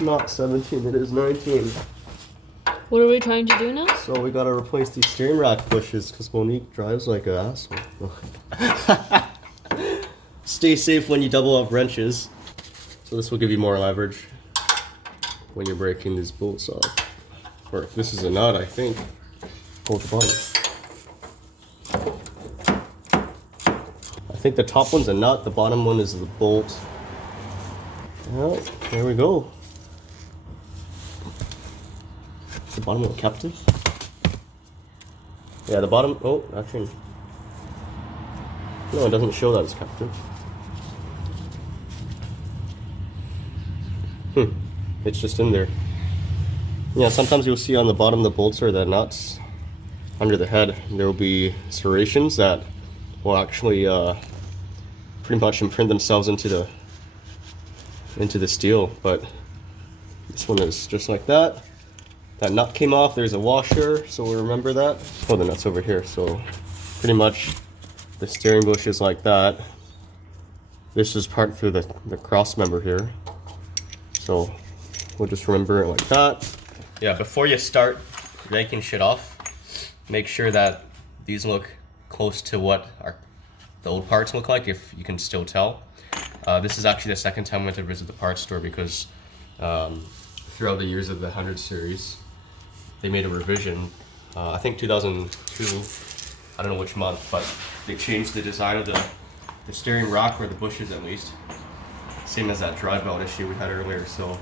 Not 17, it is 19. What are we trying to do now? So we gotta replace these steering rack bushes because Monique drives like an asshole. Stay safe when you double up wrenches. So this will give you more leverage when you're breaking these bolts off. Or this is a nut, I think. Hold the bottom. I think the top one's a nut, the bottom one is the bolt. Well, there we go. Is the bottom one captive? Yeah, the bottom, oh, actually, no, it doesn't show that it's captive. It's just in there. Yeah, sometimes you'll see on the bottom the bolts or the nuts under the head. There will be serrations that will actually pretty much imprint themselves into the steel. But this one is just like that. That nut came off. There's a washer, so we'll remember that. Oh, the nut's over here. So pretty much the steering bush is like that. This is part through the cross member here. So we'll just remember it like that. Yeah, before you start yanking shit off, make sure that these look close to what the old parts look like, if you can still tell. This is actually the second time I went to visit the parts store because throughout the years of the 100 series, they made a revision. I think 2002, I don't know which month, but they changed the design of the steering rack, or the bushes at least. Same as that drive belt issue we had earlier. So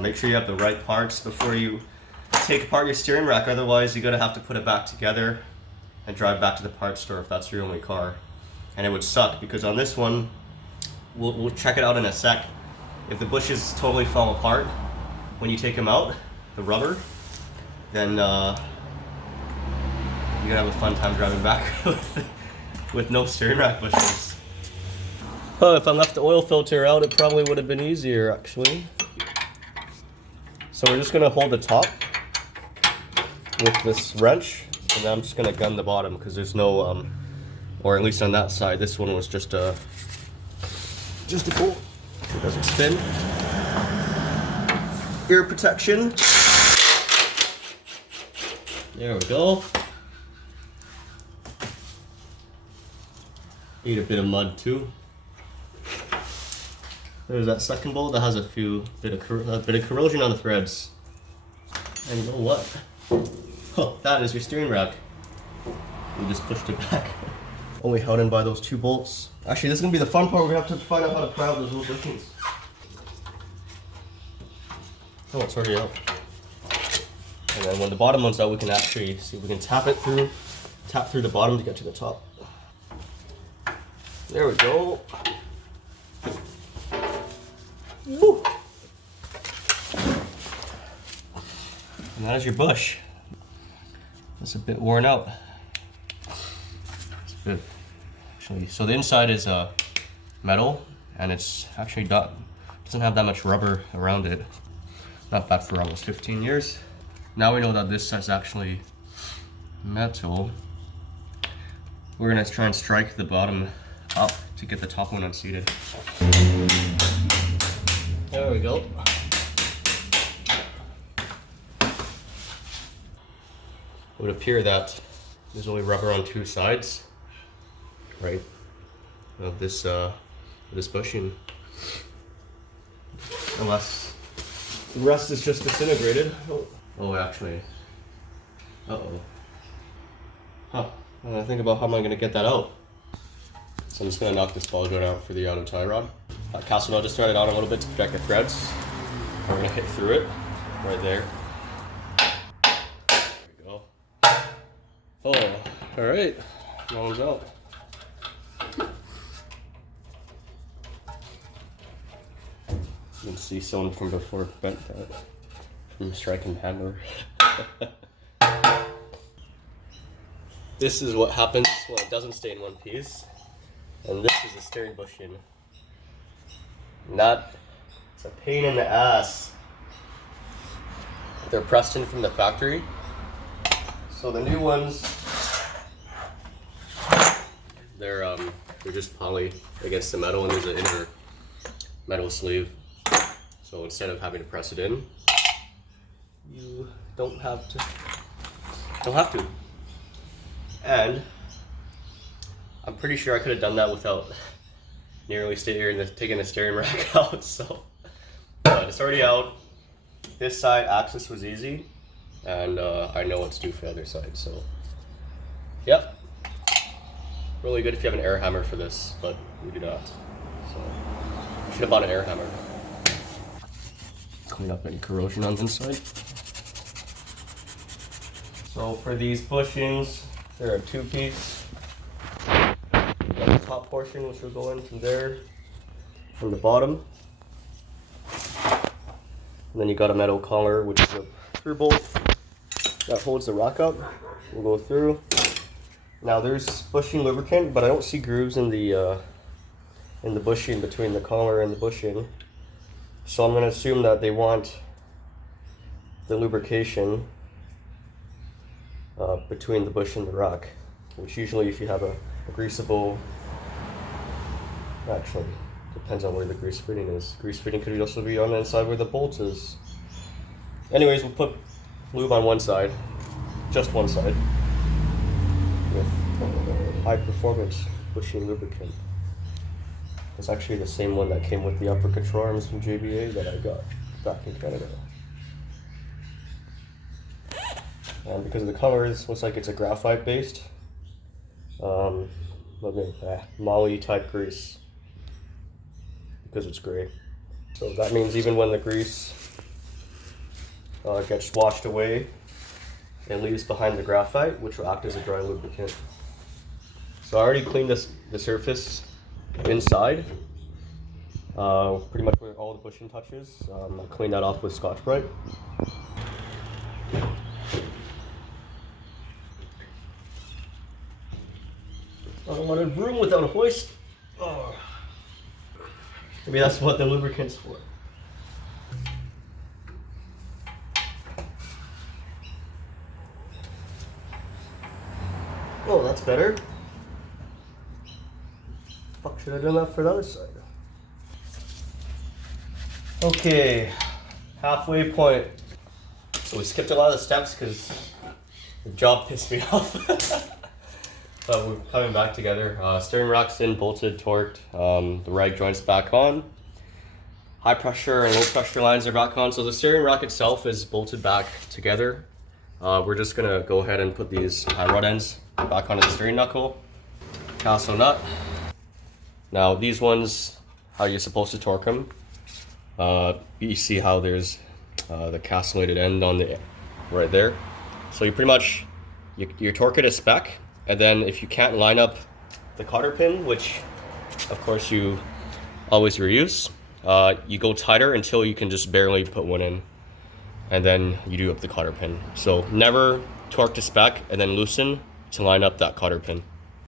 make sure you have the right parts before you take apart your steering rack. Otherwise, you're gonna have to put it back together and drive back to the parts store if that's your only car. And it would suck because on this one, we'll check it out in a sec. If the bushes totally fall apart when you take them out, the rubber, then you're gonna have a fun time driving back with no steering rack bushes. Oh, if I left the oil filter out, it probably would have been easier actually. So we're just gonna hold the top with this wrench, and then I'm just gonna gun the bottom because there's no, or at least on that side, this one was just a bolt. It doesn't spin. Ear protection. There we go. Need a bit of mud too. There's that second bolt that has a bit of corrosion on the threads. And you know what? Oh, that is your steering rack. We just pushed it back. Only held in by those two bolts. Actually, this is gonna be the fun part. We're gonna have to find out how to pry out those little bushings. Oh, it's already out. And then when the bottom one's out, we can actually see if we can tap through the bottom to get to the top. There we go. Woo. And that is your bush. It's a bit worn out. It's a bit, actually. So the inside is metal, and it's actually doesn't have that much rubber around it. Not bad for almost 15 years. Now we know that this is actually metal. We're gonna try and strike the bottom up to get the top one unseated. There we go. It would appear that there's only rubber on two sides, right, of this bushing. Unless the rest is just disintegrated. Oh, actually. Uh-oh. Huh. I'm gonna think about how am I gonna get that out. So I'm just gonna knock this ball joint out for the outer tie rod. Castle nut, just thread it on a little bit to protect the threads. We're gonna hit through it, right there. There we go. Oh, all right. That one's out. You can see someone from before bent that from striking handler. This is what happens when it doesn't stay in one piece. And this is the steering bushing. It's a pain in the ass. They're pressed in from the factory. So the new ones, they're just poly against the metal, and there's an inner metal sleeve. So instead of having to press it in, you don't have to. And I'm pretty sure I could have done that without nearly taking the steering rack out. So, but it's already out. This side access was easy, and I know what to do for the other side. So, yep, really good if you have an air hammer for this, but we do not. So, I should have bought an air hammer. Clean up any corrosion on the inside. So for these bushings, they're a 2-piece. The top portion, which will go in from there, from the bottom. And then you got a metal collar, which is a through bolt that holds the rock up. We'll go through. Now there's bushing lubricant, but I don't see grooves in the bushing between the collar and the bushing. So I'm going to assume that they want the lubrication between the bush and the rock, which usually if you have a greasable, actually depends on where the grease fitting is. Grease fitting could also be on the inside where the bolt is. Anyways, we'll put lube on one side, just one side, with high performance bushing lubricant. It's actually the same one that came with the upper control arms from JBA that I got back in Canada. And because of the colors, looks like it's a graphite based Molly type grease because it's gray. So that means even when the grease gets washed away, it leaves behind the graphite, which will act as a dry lubricant. So I already cleaned the surface inside, pretty much where all the bushing touches. I cleaned that off with Scotch-Brite. I don't want to room without a hoist. Oh. Maybe that's what the lubricant's for. Oh, that's better. Fuck, should I have done that for the other side? Okay, halfway point. So we skipped a lot of the steps because the job pissed me off. But we're coming back together. Steering rack's in, bolted, torqued. The rag joint's back on. High pressure and low pressure lines are back on. So the steering rack itself is bolted back together. We're just gonna go ahead and put these rod ends back onto the steering knuckle. Castle nut. Now these ones, how you're supposed to torque them. You see how there's the castellated end on the right there. So you pretty much you torque it a spec. And then if you can't line up the cotter pin, which of course you always reuse, you go tighter until you can just barely put one in. And then you do up the cotter pin. So never torque to spec and then loosen to line up that cotter pin.